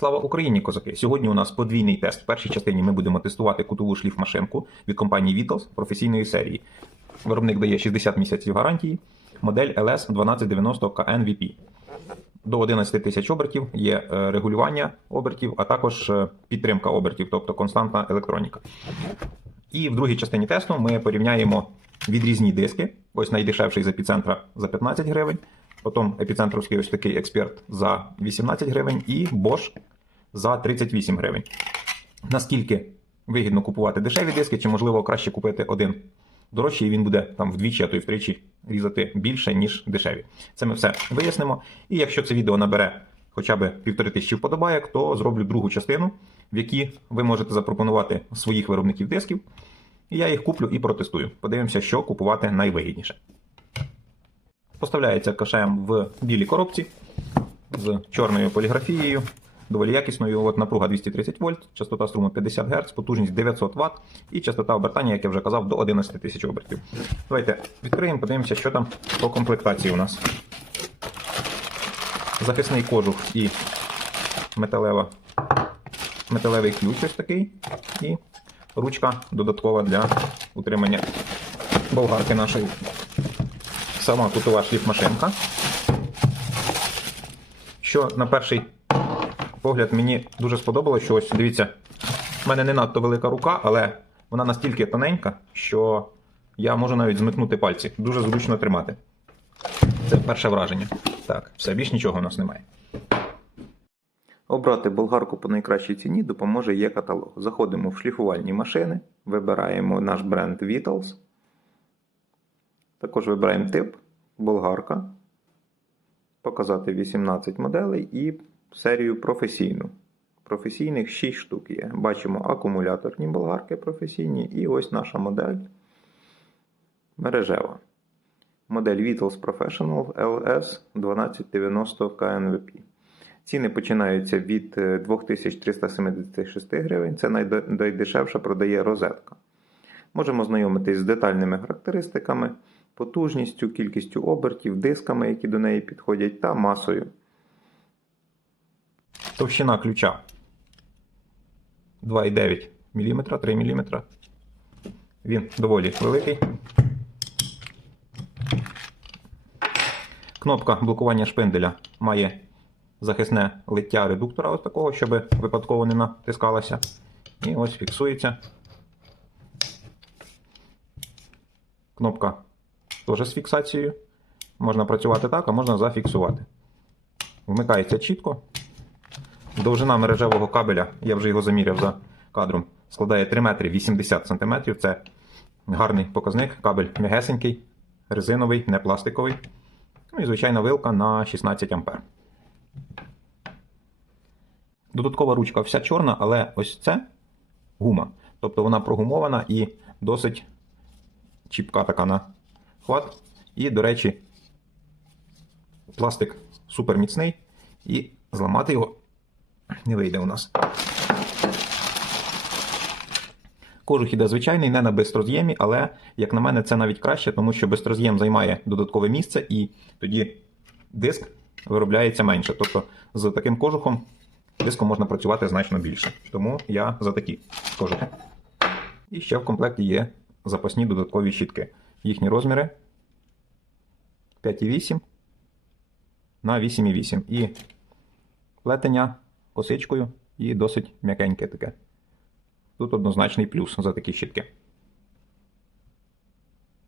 Слава Україні, козаки! Сьогодні у нас подвійний тест. В першій частині ми будемо тестувати кутову шліфмашинку від компанії Vitals професійної серії. Виробник дає 60 місяців гарантії. Модель LS 1290 KNVP. До 11 тисяч обертів є е, регулювання обертів, а також е, підтримка обертів, тобто константна електроніка. І в другій частині тесту ми порівняємо відрізні диски. Ось найдешевший з епіцентра за 15 гривень, потім епіцентровський ось такий експерт за 18 гривень і Bosch за 38 гривень. Наскільки вигідно купувати дешеві диски, чи можливо краще купити один дорожчий, і він буде там вдвічі, а то й втричі різати більше, ніж дешеві. Це ми все вияснимо. І якщо це відео набере хоча б півтори тисячі вподобайок, то зроблю другу частину, в якій ви можете запропонувати своїх виробників дисків. І я їх куплю і протестую. Подивимося, що купувати найвигідніше. Поставляється кашем в білій коробці з чорною поліграфією, доволі якісною. От напруга 230 вольт, частота струму 50 Гц, потужність 900 Вт і частота обертання, як я вже казав, до 11 тисяч обертів. Давайте відкриємо, подивимося, що там по комплектації у нас. Захисний кожух і металева, металевий ключ ось такий. І ручка додаткова для утримання болгарки нашої. Сама кутова шліфмашинка. Що на перший погляд мені дуже сподобалося, що ось дивіться, в мене не надто велика рука, але вона настільки тоненька, що я можу навіть змикнути пальці. Дуже зручно тримати. Це перше враження. Так, все, більш нічого в нас немає. Обрати болгарку по найкращій ціні допоможе є каталог. Заходимо в шліфувальні машини, вибираємо наш бренд Vitals. Також вибираємо тип болгарка. Показати 18 моделей і серію професійну. Професійних 6 штук є. Бачимо акумуляторні болгарки професійні, і ось наша модель мережева. Модель Vitals Professional LS 1290 KNVP. Ціни починаються від е, 2376 гривень. Це найде- найдешевша продає розетка. Можемо знайомитись з детальними характеристиками, потужністю, кількістю обертів, дисками, які до неї підходять, та масою. Товщина ключа 2,9 мм, 3 мм. Він доволі великий. Кнопка блокування шпинделя має захисне лиття редуктора, ось такого, щоб випадково не натискалася. І ось фіксується. Кнопка теж з фіксацією. Можна працювати так, а можна зафіксувати. Вмикається чітко. Довжина мережевого кабеля, я вже його заміряв за кадром, складає 3 метри 80 см. Це гарний показник. Кабель м'ягесенький, резиновий, не пластиковий. Ну і звичайна вилка на 16 А. Додаткова ручка вся чорна, але ось це гума. Тобто вона прогумована і досить чіпка така на хват. І, до речі, пластик супер міцний, і зламати його не вийде у нас. Кожух іде звичайний, не на безроз'ємі, але, як на мене, це навіть краще, тому що безроз'єм займає додаткове місце, і тоді диск виробляється менше. Тобто з таким кожухом диском можна працювати значно більше. Тому я за такі кожухи. І ще в комплекті є запасні додаткові щітки. Їхні розміри 5,8 на 8,8. І плетення косичкою і досить м'якеньке таке. Тут однозначний плюс за такі щітки.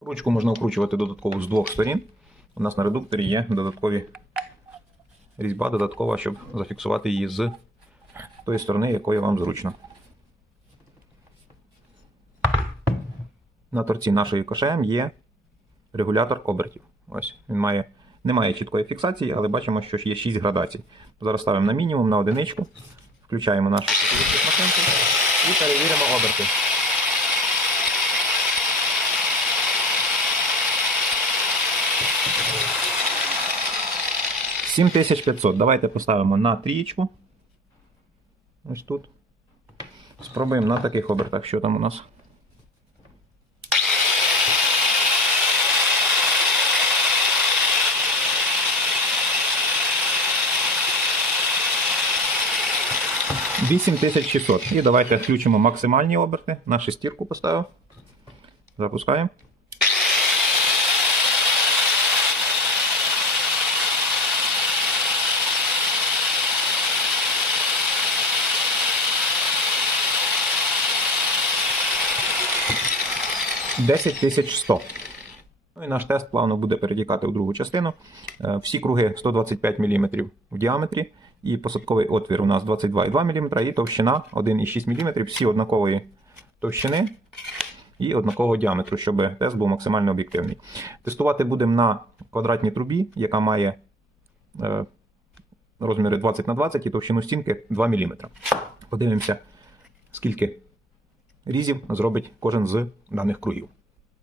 Ручку можна вкручувати додатково з двох сторін. У нас на редукторі є додаткові різьба додаткова, щоб зафіксувати її з тої сторони, якою вам зручно. На торці нашої кошем є регулятор обертів. Ось він має, не має чіткої фіксації, але бачимо, що є 6 градацій. Зараз ставимо на мінімум, на одиничку, включаємо нашу машинку і перевіримо оберти. Сім тисяч 500. Давайте поставимо на трієчку. Ось тут. Спробуємо на таких обертах, що там у нас. 8600. І давайте включимо максимальні оберти. На шестірку поставив. Запускаємо. Десять тисяч сто. Ну і наш тест плавно буде перетікати у другу частину. Е, Всі круги 125 мм в діаметрі, і посадковий отвір у нас 22,2 мм, і товщина 1,6 мм, всі однакової товщини і однакового діаметру, щоб тест був максимально об'єктивний. Тестувати будемо на квадратній трубі, яка має е, розміри 20 на 20 і товщину стінки 2 мм. Подивимося, скільки різів зробить кожен з даних кругів.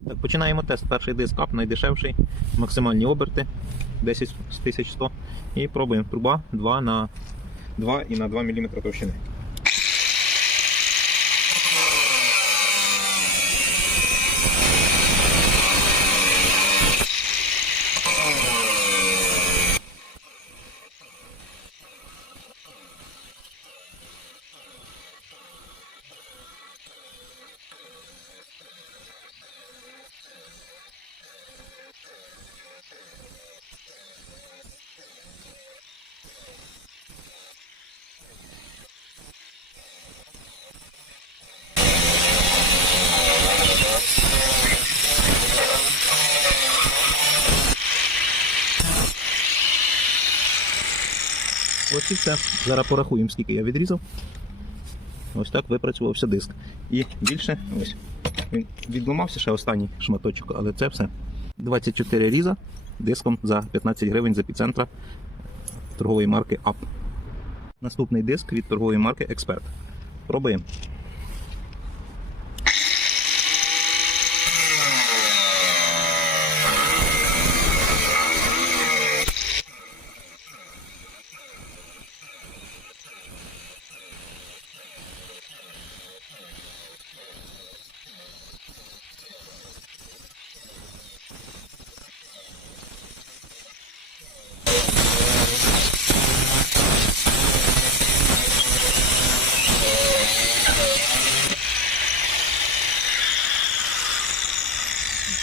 Так, починаємо тест. Перший диск ап, найдешевший, максимальні оберти 10 з 1100. І пробуємо. Труба 2 на 2 і на 2 мм товщини. І все. Зараз порахуємо, скільки я відрізав. Ось так випрацювався диск. І більше, ось. Він відламався ще останній шматочок, але це все. 24 різа диском за 15 гривень з епіцентра торгової марки Up. Наступний диск від торгової марки Експерт. Пробуємо.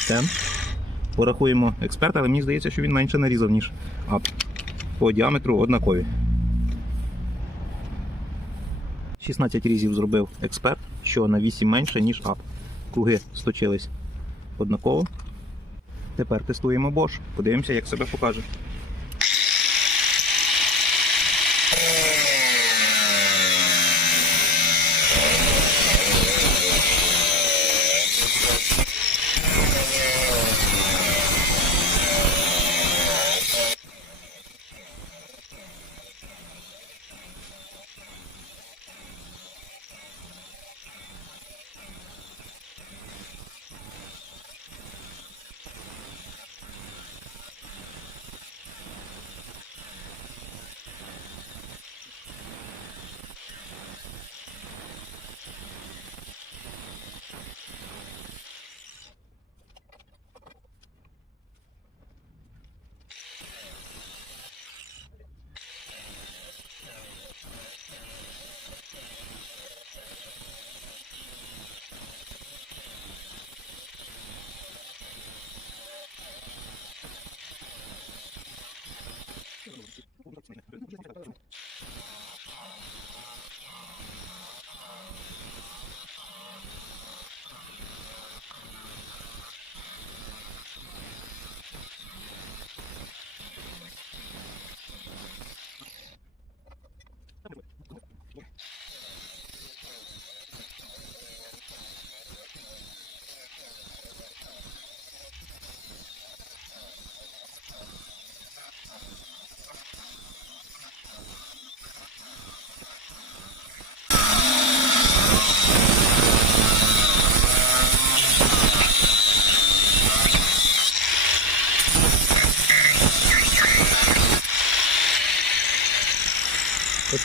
Все. Порахуємо експерта, але мені здається, що він менше нарізав, ніж ап. По діаметру однакові. 16 різів зробив експерт, що на 8 менше, ніж ап. Круги сточились однаково. Тепер тестуємо Bosch. Подивимося, як себе покаже.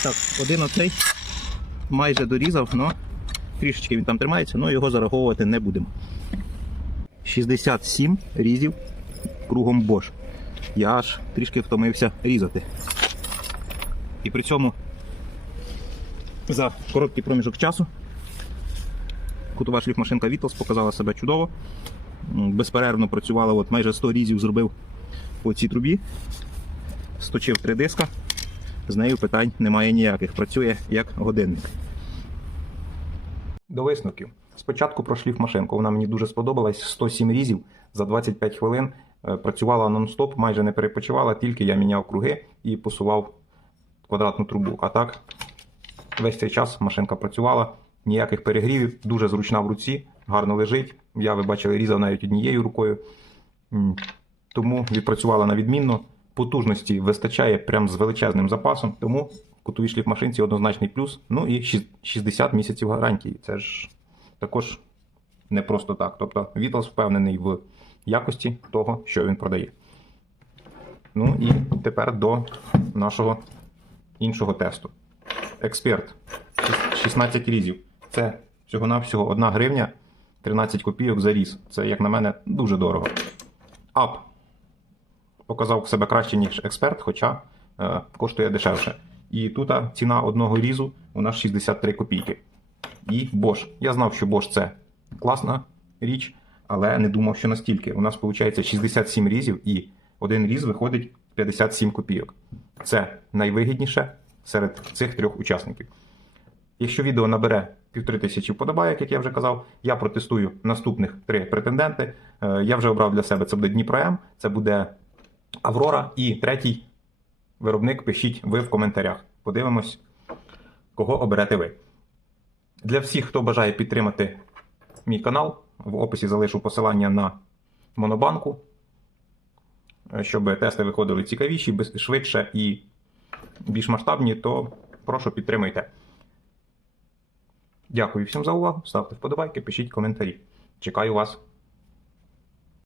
Так, один оцей майже дорізав, але трішечки він там тримається, але його зараховувати не будемо. 67 різів кругом Bosch. Я аж трішки втомився різати. І при цьому За короткий проміжок часу кутова шліфмашинка Вітлс показала себе чудово. Безперервно працювала, от майже 100 різів зробив по цій трубі. Сточив три диска. З нею питань немає ніяких. Працює як годинник. До висновків. Спочатку про шліфмашинку. Вона мені дуже сподобалась. 107 різів за 25 хвилин. Е, Працювала нон-стоп, майже не перепочивала, тільки я міняв круги і посував квадратну трубу. А так, весь цей час машинка працювала, ніяких перегрівів, дуже зручна в руці, гарно лежить. Я, ви бачили, різав навіть однією рукою. Тому відпрацювала на відмінно. Потужності вистачає прям з величезним запасом, тому в кутовій шліфмашинці однозначний плюс. Ну і 60 місяців гарантії. Це ж також не просто так. Тобто Вітлс впевнений в якості того, що він продає. Ну і тепер до нашого іншого тесту. Експерт. 16 різів. Це всього-навсього 1 гривня 13 копійок за різ. Це, як на мене, дуже дорого. Ап. Показав себе краще, ніж експерт, хоча е, коштує дешевше. І тут ціна одного різу у нас 63 копійки. І Bosch. Я знав, що Bosch це класна річ, але не думав, що настільки. У нас виходить 67 різів, і один різ виходить 57 копійок. Це найвигідніше серед цих трьох учасників. Якщо відео набере півтори тисячі вподобайок, як я вже казав, я протестую наступних три претенденти. Е, Я вже обрав для себе це буде Дніпро М, це буде Аврора і третій виробник пишіть ви в коментарях. Подивимось, кого оберете ви. Для всіх, хто бажає підтримати мій канал, в описі залишу посилання на монобанку, щоб тести виходили цікавіші, швидше і більш масштабні, то прошу підтримуйте. Дякую всім за увагу. Ставте вподобайки, пишіть коментарі. Чекаю вас